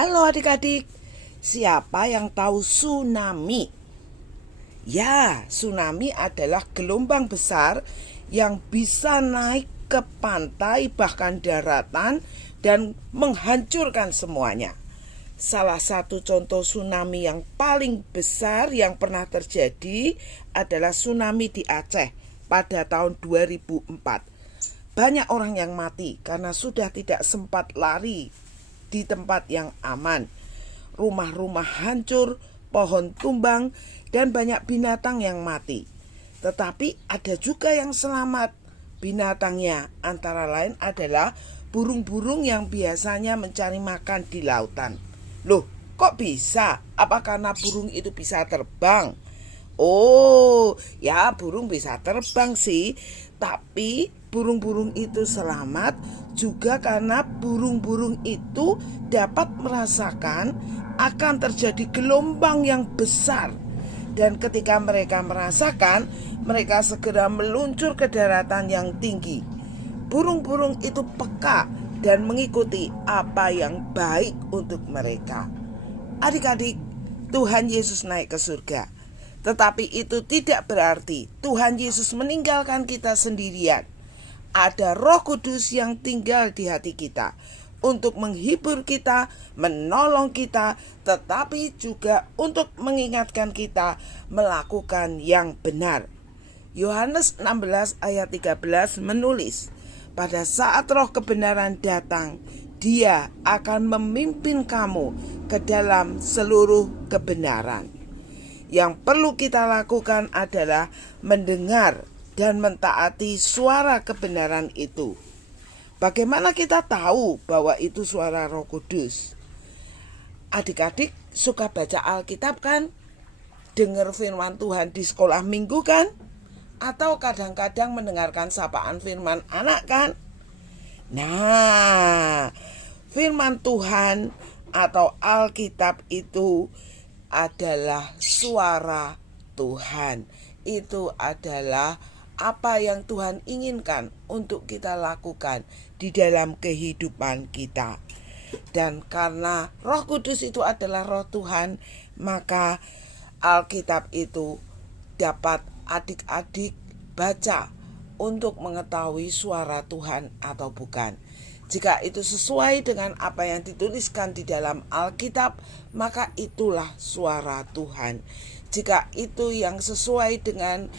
Halo adik-adik, siapa yang tahu tsunami? Ya, tsunami adalah gelombang besar yang bisa naik ke pantai bahkan daratan dan menghancurkan semuanya. Salah satu contoh tsunami yang paling besar yang pernah terjadi adalah tsunami di Aceh pada tahun 2004. Banyak orang yang mati karena sudah tidak sempat lari di tempat yang aman. Rumah-rumah hancur, pohon tumbang, dan banyak binatang yang mati. Tetapi ada juga yang selamat. Binatangnya antara lain adalah burung-burung yang biasanya mencari makan di lautan. Loh, kok bisa? Apa karena burung itu bisa terbang? Oh, ya burung bisa terbang sih, tapi burung-burung itu selamat juga karena burung-burung itu dapat merasakan akan terjadi gelombang yang besar. Dan ketika mereka merasakan, mereka segera meluncur ke daratan yang tinggi. Burung-burung itu peka dan mengikuti apa yang baik untuk mereka. Adik-adik, Tuhan Yesus naik ke surga. Tetapi itu tidak berarti Tuhan Yesus meninggalkan kita sendirian. Ada Roh Kudus yang tinggal di hati kita untuk menghibur kita, menolong kita, tetapi juga untuk mengingatkan kita melakukan yang benar. Yohanes 16 ayat 13 menulis, "Pada saat Roh kebenaran datang, Dia akan memimpin kamu ke dalam seluruh kebenaran." Yang perlu kita lakukan adalah mendengar dan mentaati suara kebenaran itu. Bagaimana kita tahu bahwa itu suara Roh Kudus? Adik-adik suka baca Alkitab kan? Dengar firman Tuhan di sekolah minggu kan? Atau kadang-kadang mendengarkan sapaan firman anak kan? Nah, firman Tuhan atau Alkitab itu adalah suara Tuhan. Itu adalah apa yang Tuhan inginkan untuk kita lakukan di dalam kehidupan kita. Dan karena Roh Kudus itu adalah Roh Tuhan, maka Alkitab itu dapat adik-adik baca untuk mengetahui suara Tuhan atau bukan. Jika itu sesuai dengan apa yang dituliskan di dalam Alkitab, maka itulah suara Tuhan. Jika itu yang sesuai dengan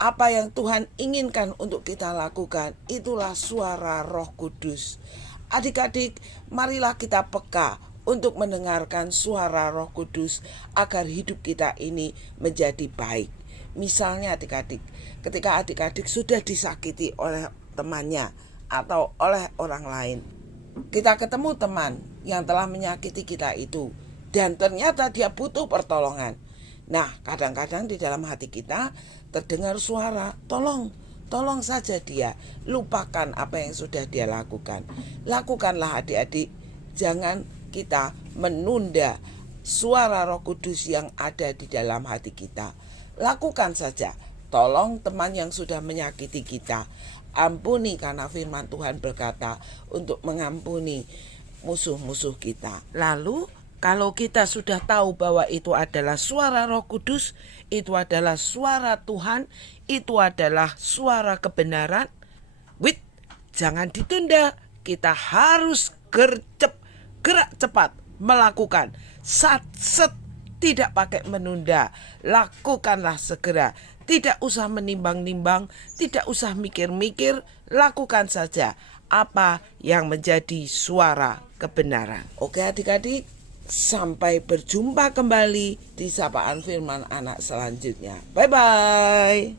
apa yang Tuhan inginkan untuk kita lakukan, itulah suara Roh Kudus. Adik-adik, marilah kita peka untuk mendengarkan suara Roh Kudus agar hidup kita ini menjadi baik. Misalnya adik-adik, ketika adik-adik sudah disakiti oleh temannya atau oleh orang lain, kita ketemu teman yang telah menyakiti kita itu dan ternyata dia butuh pertolongan. Nah, kadang-kadang di dalam hati kita terdengar suara, tolong saja dia, lupakan apa yang sudah dia lakukan. Lakukanlah adik-adik, jangan kita menunda suara Roh Kudus yang ada di dalam hati kita. Lakukan saja, tolong teman yang sudah menyakiti kita. Ampuni karena firman Tuhan berkata untuk mengampuni musuh-musuh kita. Lalu kalau kita sudah tahu bahwa itu adalah suara Roh Kudus, itu adalah suara Tuhan, itu adalah suara kebenaran, jangan ditunda. Kita harus gerak cepat melakukan. Tidak pakai menunda. Lakukanlah segera. Tidak usah menimbang-nimbang, tidak usah mikir-mikir, lakukan saja apa yang menjadi suara kebenaran. Oke adik-adik, sampai berjumpa kembali di sapaan firman anak selanjutnya. Bye-bye.